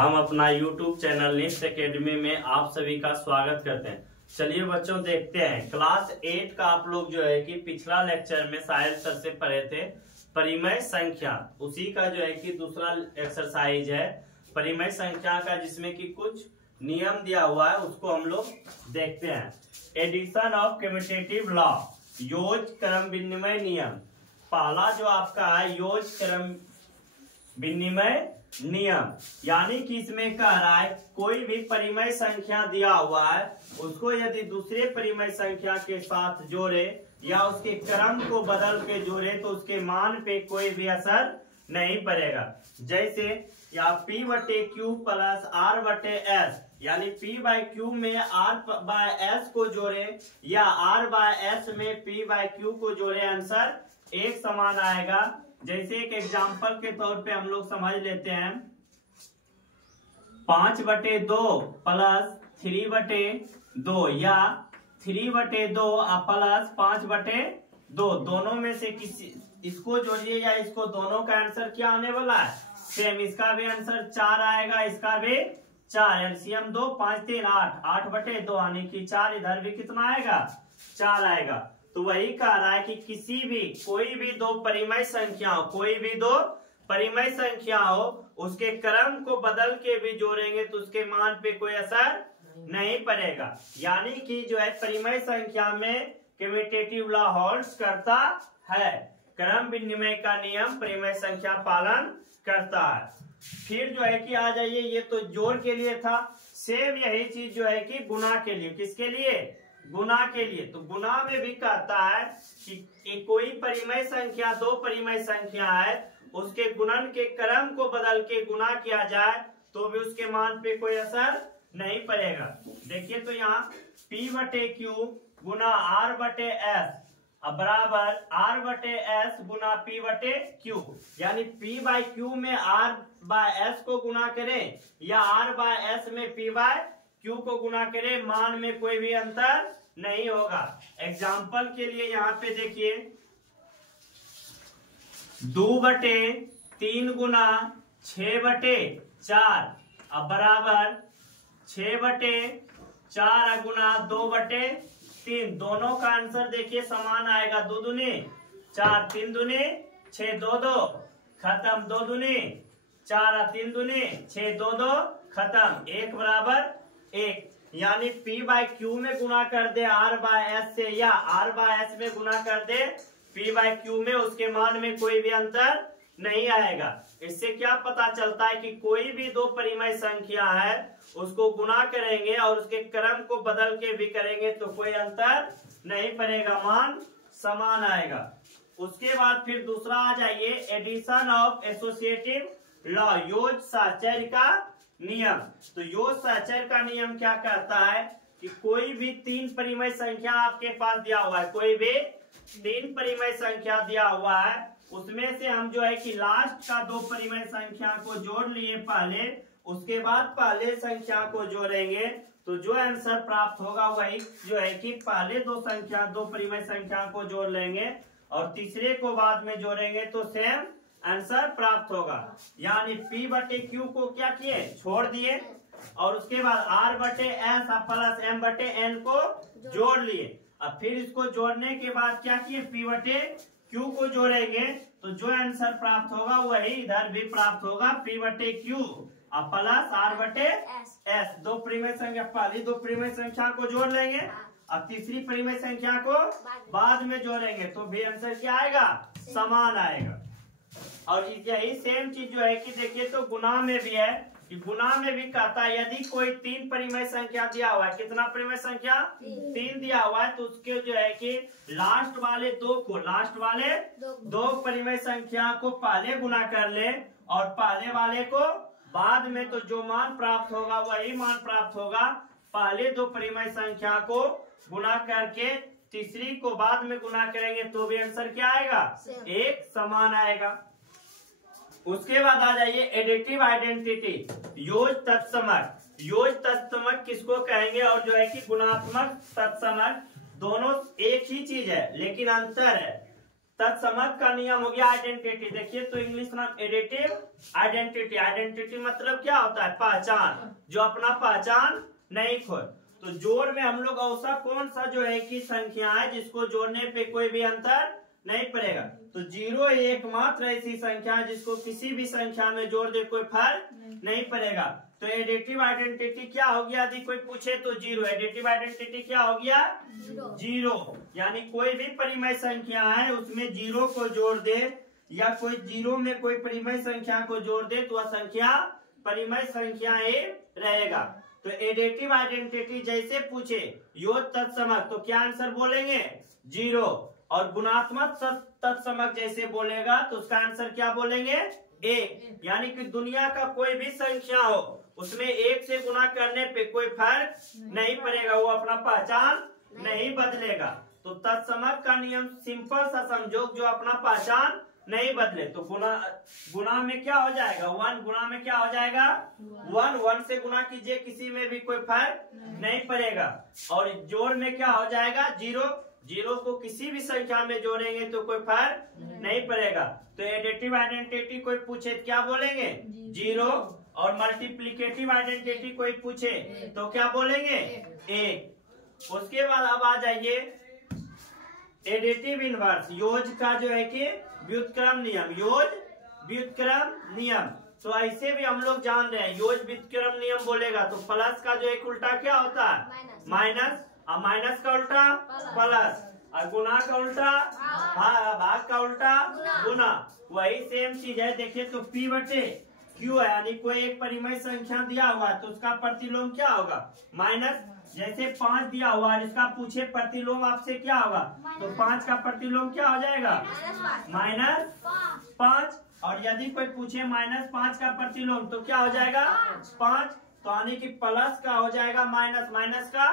हम अपना YouTube channel NIFT academy में आप सभी का स्वागत करते हैं। चलिए बच्चों देखते हैं क्लास 8 का आप लोग जो है कि पिछला लेक्चर में साहिल सर से पढ़े थे परिमेय संख्या, उसी का जो है कि दूसरा एक्सरसाइज है परिमेय संख्या का, जिसमें कि कुछ नियम दिया हुआ है, उसको हम लोग देखते हैं। एडिशन ऑफ कम्यूटेटिव लॉ, योज क्रम विनिमय नियम। पहला जो आपका है योज क्रम विनिमय नियम, यानी कि इसमें कह रहा है कोई भी परिमेय संख्या दिया हुआ है उसको यदि दूसरे परिमेय संख्या के साथ जोड़े या उसके क्रम को बदल के जोड़े तो उसके मान पे कोई भी असर नहीं पड़ेगा। जैसे या P बटे Q प्लस R बटे S, यानी P बाय Q में R बाय S को जोड़े या R बाय S में P बाय Q को जोड़े, आंसर एक समान आएगा। जैसे एक एग्जाम्पल के तौर पे हम लोग समझ लेते हैं 5 बटे 2 प्लस 3 बटे 2 या 3 बटे 2 प्लस 5 बटे 2, दोनों में से किसी इसको जोड़िए या इसको, दोनों का आंसर क्या आने वाला है सेम। इसका भी आंसर 4 आएगा, इसका भी 4। एलसीएम 2 5 3 8, 8 बटे 2 यानी कि 4, इधर भी कितना आएगा 4 आएगा। तो वही कह रहा है कि किसी भी कोई भी दो परिमेय संख्या हो, कोई भी दो परिमेय संख्या हो, उसके क्रम को बदल के भी जोड़ेंगे तो उसके मान पे कोई असर नहीं पड़ेगा। यानी कि जो है परिमेय संख्या में कम्यूटेटिव लॉ होल्ड्स करता है, क्रम विनिमय का नियम परिमेय संख्या पालन करता है। फिर जो है कि आ जाइए, ये तो जोड़ के लिए था, सेम यही चीज जो है कि गुणा के लिए, किसके लिए गुणा के लिए। तो गुणा में भी कहता है कि कोई परिमेय संख्या दो परिमेय संख्या है, उसके गुणन के क्रम को बदल के गुणा किया जाए तो भी उसके मान पे कोई असर नहीं पड़ेगा। देखिए तो यहाँ P बटे Q गुना R बटे S अब बराबर R बटे S गुना P बटे Q, यानी P बाय Q में R बाय S को गुना करें या R बाय S में P बाय Q को गुना करें, मान में कोई भी अंतर नहीं होगा। एग्जाम्पल के लिए यहाँ पे देखिए 2 बटे 3 गुना 6 बटे 4 अब बराबर 6 बटे 4 गुना 2 बटे 3, दोनों का आंसर देखिए समान आएगा। 2 दूनी 4, 3 दूनी 6, 2 2 खत्म, 2 दूनी 4, 3 दूनी 6, 2 2 खत्म, 1 बराबर 1। यानी P बाय Q में गुना कर दे R बाय S से या R बाय S में गुना कर दे P बाय Q में, उसके मान में कोई भी अंतर नहीं आएगा। इससे क्या पता चलता है कि कोई भी दो परिमेय संख्या है उसको गुना करेंगे और उसके क्रम को बदल के भी करेंगे तो कोई अंतर नहीं पड़ेगा, मान समान आएगा। उसके बाद फिर दूसरा आ जाइए एडिशन ऑफ एसोसिएटिव लॉ, योग साहचर्य का नियम। तो योग साहचर्य का नियम क्या कहता है कि कोई भी 3 परिमेय संख्या आपके पास दिया हुआ है, कोई भी 3 परिमेय संख्या दिया हुआ है, उसमें से हम जो है कि लास्ट का 2 परिमेय संख्या को जोड़ लिए पहले, उसके बाद पहले संख्या को जोड़ेंगे तो जो आंसर प्राप्त होगा वही जो है कि पहले 2 परिमेय संख्या को जोड़ लेंगे और तीसरे को बाद में जोड़ेंगे तो सेम आंसर प्राप्त होगा। यानी P बटे Q को क्या किए छोड़ दिए और उसके बाद R बटे S प्लस M बटे N को जोड़ लिए। अब फिर इसको जोड़ने के बाद क्या किए P बटे Q को जोड़ेंगे तो जो आंसर प्राप्त होगा वही इधर भी प्राप्त होगा, P बटे Q प्लस R बटे S। 2 परिमेय संख्या, पहली 2 परिमेय संख्या को जोड़ लेंगे, अब तीसरी परिमेय संख्या को बाद में जोड़ेंगे तो भी आंसर क्या आएगा समान आएगा। और यही सेम चीज जो है कि देखिए तो गुणा में भी है कि गुणा में भी कहता है यदि कोई 3 परिमेय संख्या दिया हुआ है, कितना परिमेय संख्या 3 दिया हुआ है, तो उसके जो है कि लास्ट वाले 2 परिमेय संख्या को पहले गुना कर ले और पहले वाले को बाद में, तो जो मान प्राप्त होगा वही मान प्राप्त होगा। पहले 2 परिमेय संख्या को गुना करके तीसरी को बाद में गुना करेंगे तो भी आंसर क्या आएगा एक समान आएगा। उसके बाद आ जाइए एडिटिव आइडेंटिटी, योग तत्समक। योग तत्समक किसको कहेंगे और जो है कि गुणात्मक तत्समक, दोनों एक ही चीज है लेकिन अंतर है। तत्समक का नियम हो गया आइडेंटिटी। देखिए तो इंग्लिश नाम एडिटिव आइडेंटिटी। आइडेंटिटी मतलब क्या होता है? पहचान, जो अपना पहचान नहीं खोए। तो जोड़ में हम लोग ऐसा कौन सा जो है कि संख्या है जिसको जोड़ने पे कोई भी अंतर नहीं पड़ेगा? तो 0 एकमात्र ऐसी संख्या है जिसको किसी भी संख्या में जोड़ दे कोई फर्क नहीं पड़ेगा। तो एडिटिव आइडेंटिटी क्या हो गया? यदि कोई पूछे तो 0। एडिटिव आइडेंटिटी क्या हो गया? 0। यानी कोई भी परिमेय संख्या है उसमें 0 को जोड़ दे या कोई 0 में कोई परिमेय संख्या को जोड़ दे तो वह संख्या परिमेय संख्या ही रहेगा। तो एडिटिव आइडेंटिटी जैसे पूछे योग तत्समक तो क्या आंसर बोलेंगे? 0। और गुणात्मक तत्समक जैसे बोलेगा तो उसका आंसर क्या बोलेंगे? 1। यानी कि दुनिया का कोई भी संख्या हो उसमें 1 से गुना करने पे कोई फर्क नहीं पड़ेगा, वो अपना पहचान नहीं बदलेगा। तो तत्समक का नियम सिंपल सा समझो, जो अपना पहचान नहीं बदले। तो गुना में क्या हो जाएगा? 1। गुना में क्या हो जाएगा? 1 से गुना कीजिए, किसी में भी कोई फर्क नहीं पड़ेगा। और जोड़ में क्या हो जाएगा? 0 को किसी भी संख्या में जोड़ेंगे तो कोई फर्क नहीं पड़ेगा। तो एडिटिव आइडेंटिटी कोई पूछे क्या बोलेंगे? 0। और मल्टीप्लिकेटिव आइडेंटिटी कोई पूछे तो क्या बोलेंगे? 1। उसके बाद अब आ जाइए एडिटिव इनवर्स, योग का जो है कि व्युत्क्रम नियम। योग व्युत्क्रम नियम तो ऐसे भी हम लोग जान रहे हैं, योग व्युत्क्रम नियम बोलेगा तो प्लस का जो एक उल्टा क्या होता है? माइनस। और माइनस का उल्टा प्लस, और गुना का उल्टा भाग का उल्टा गुना। वही सेम चीज है। देखिए तो P बटे Q है, यानी कोई एक परिमेय संख्या दिया हुआ है तो उसका प्रतिलोम क्या होगा? माइनस। जैसे 5 दिया हुआ है, इसका पूछे प्रतिलोम आपसे क्या होगा? तो 5 का प्रतिलोम क्या हो जाएगा? -5। और यदि कोई पूछे -5 का प्रतिलोम तो क्या हो जाएगा? 5। तो यानी कि प्लस का हो जाएगा माइनस, माइनस का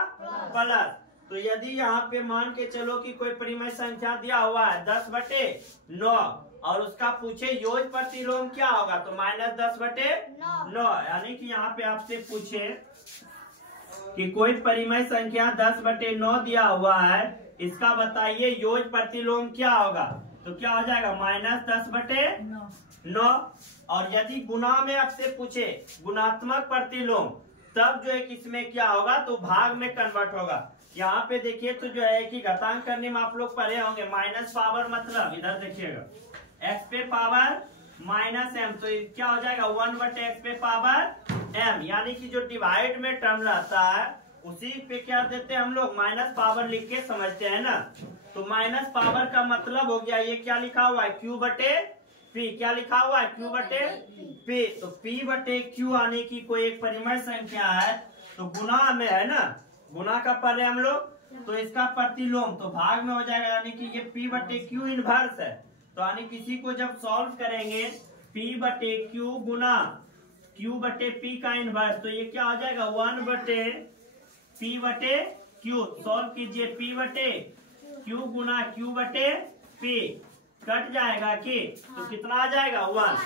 प्लस। तो यदि यहाँ पे मान के चलो कि कोई परिमेय संख्या दिया हुआ है 10/9 और उसका पूछे योग प्रतिलोम क्या होगा? तो -10/9। यानी कि यहाँ पे आपसे पूछे कि कोई परिमेय संख्या 10/9 दिया हुआ है, इसका बताइए योग प्रतिलोम क्या होगा? तो क्या हो जाएगा? -10/9। और यदि गुना में आपसे पूछे गुणात्मक प्रतिलोम तब जो है कि इसमें क्या होगा? तो भाग में कन्वर्ट होगा। यहाँ पे देखिए तो जो है कि घातांक करने में आप लोग पढ़े होंगे, माइनस पावर मतलब इधर देखिएगा x पे पावर -m, तो क्या हो जाएगा? 1/x पे पावर m। यानी कि जो डिवाइड में टर्म रहता है उसी पे क्या देते हैं हम लोग? माइनस पावर लिख के समझते हैं ना। तो माइनस पावर का मतलब हो गया, ये क्या लिखा हुआ है? Q/P। क्या लिखा हुआ है? Q/P। तो P/Q आने की कोई एक परिमेय संख्या है तो गुना में है ना, गुना का पढ़े हम लोग, तो इसका प्रतिलोम तो भाग में हो जाएगा। यानी कि ये P/Q इनवर्स है। तो यानी किसी को जब सॉल्व करेंगे P/Q गुना Q/P का इनवर्स, तो ये क्या हो जाएगा? 1/P/Q। सॉल्व कीजिए, P/Q गुना Q/P कट जाएगा कि तो कितना आ जाएगा? 1।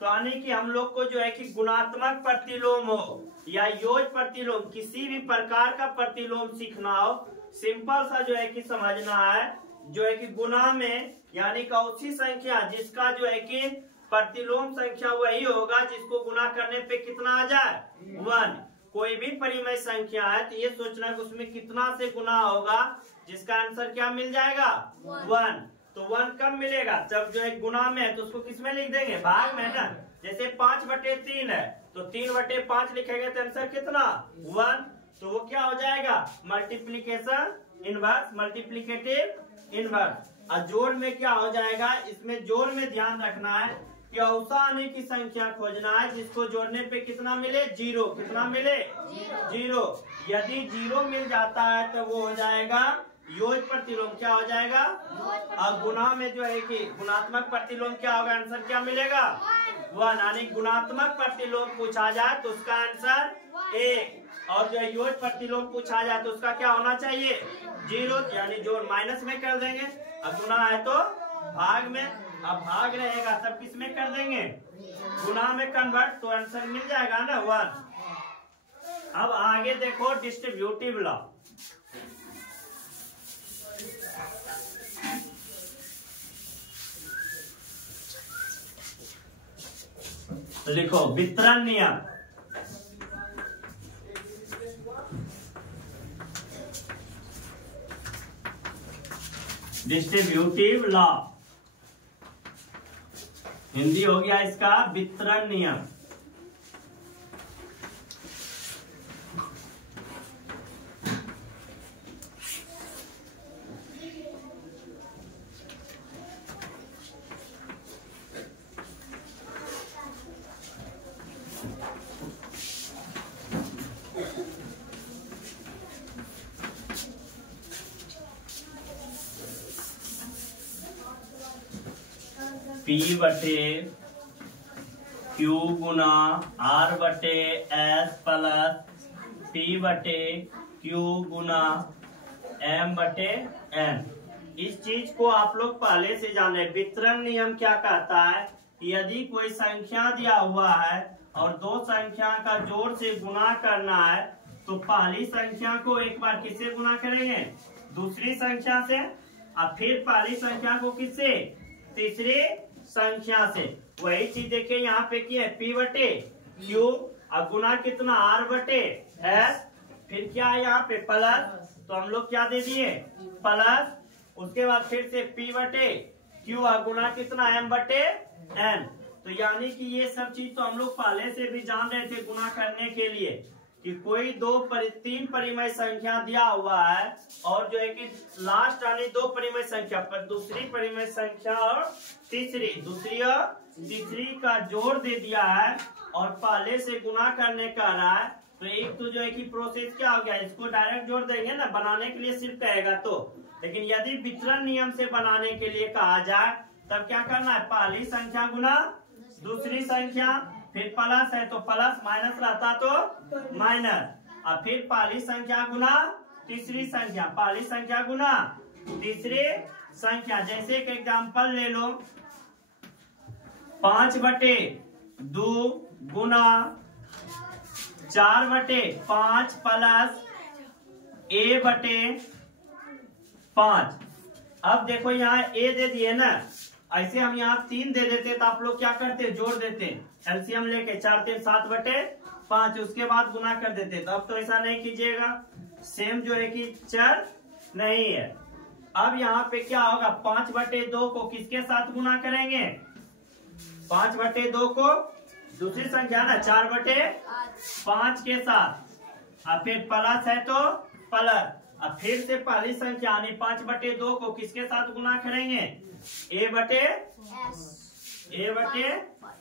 तो यानी कि हम लोग को जो है कि गुणात्मक प्रतिलोम हो या योग प्रतिलोम, किसी भी प्रकार का प्रतिलोम सीखना हो, सिंपल सा जो है कि समझना है, जो है कि गुना में यानी कौन-सी संख्या जिसका जो है कि प्रतिलोम संख्या वही होगा जिसको गुना करने पे कितना आ जाए? 1। कोई भी परिमेय संख्या है तो ये सोचना कि उसमें कितना से गुना होगा, जिसका आंसर क्या मिल जाएगा? 1। तो 1 कब मिलेगा? जब जो है गुना में है तो उसको किस में लिख देंगे? भाग में ना। जैसे 5/3 है तो 3/5 लिखेंगे तो आंसर कितना? 1। तो वो क्या हो जाएगा? Multiplication inverse, multiplicative inverse. और जोड़ में क्या हो जाएगा? इसमें जोड़ में ध्यान रखना है कि औसा आने की संख्या खोजना है जिसको जोड़ने पे कितना मिले? 0। कितना मिले? 0। यदि 0 मिल जाता है तो वो हो जाएगा योग प्रतिलोम। क्या हो जाएगा? और गुना में जो है कि गुणात्मक प्रतिलोम क्या होगा? आंसर क्या मिलेगा? 1। यानी गुणात्मक प्रतिलोम पूछा जाए तो उसका आंसर 1, और जो योग प्रतिलोम पूछा जाए तो उसका क्या होना चाहिए? 0। यानी जोड़ माइनस में कर देंगे, अब गुना है तो भाग में, अब भाग रहेगा तब किस में कर देंगे? गुना में कन्वर्ट, तो आंसर मिल जाएगा ना 1। अब आगे देखो डिस्ट्रीब्यूटिव लॉ। तो लिखो वितरण नियम, डिस्ट्रीब्यूटिव लॉ, हिंदी हो गया इसका वितरण नियम। P बटे Q गुना R बटे S प्लस P बटे Q गुना M बटे N। इस चीज को आप लोग पहले से जाने। वितरण नियम क्या कहता है, यदि कोई संख्या दिया हुआ है और दो संख्या का जोड़ से गुना करना है तो पहली संख्या को एक बार किससे गुना करेंगे, दूसरी संख्या से, और फिर पहली संख्या को किससे, तीसरी संख्या से। वही चीज देखिए यहाँ पे क्या है, P बटे Q और गुना कितना R बटे S, फिर क्या है यहाँ पे प्लस, तो हम लोग क्या दे दिए प्लस, उसके बाद फिर से P बटे Q और गुना कितना M बटे N। तो यानी कि ये सब चीज तो हम लोग पहले से भी जान रहे थे गुना करने के लिए कि कोई तीन परिमेय संख्या दिया हुआ है और जो है कि लास्ट आने दो परिमेय संख्या पर दूसरी परिमेय संख्या और दूसरी और तीसरी का जोड़ दे दिया है और पहले से गुना करने का रहा है, तो एक तो जो है कि प्रोसेस क्या हो गया, इसको डायरेक्ट जोड़ देंगे ना, बनाने के लिए सिर्फ कहेगा तो। लेकिन यदि वितरण नियम से बनाने के लिए कहा जाए तब क्या करना है, पहली संख्या गुना दूसरी संख्या, फिर प्लस है तो प्लस, माइनस रहता तो माइनस, और फिर पहली संख्या गुना तीसरी संख्या, पहली संख्या गुना तीसरी संख्या। जैसे एक एग्जांपल ले लो, 5 बटे 2 गुना 4 बटे 5 प्लस A बटे 5। अब देखो यहाँ A दे दिए ना, ऐसे हम यहाँ 3 दे देते तो आप लोग क्या करते, जोड़ देते, एलसीएम लेके 4 3 7 बटे 5, उसके बाद गुना कर देते। तो अब तो ऐसा नहीं कीजिएगा, सेम जो है कि चर नहीं है। अब यहाँ पे क्या होगा, 5 बटे 2 को किसके साथ गुना करेंगे, 5 बटे 2 को दूसरी संख्या ना 4 बटे 5 के साथ, और फिर प्लस है तो प्लस, अब फिर से पहली संख्या यानी 5 बटे 2 को किसके साथ गुना करेंगे, A बटे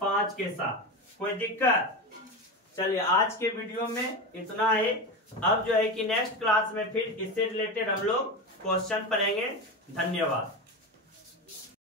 5 के साथ। कोई दिक्कत? चलिए आज के वीडियो में इतना है। अब जो है कि नेक्स्ट क्लास में फिर इससे रिलेटेड हम लोग क्वेश्चन पढ़ेंगे। धन्यवाद।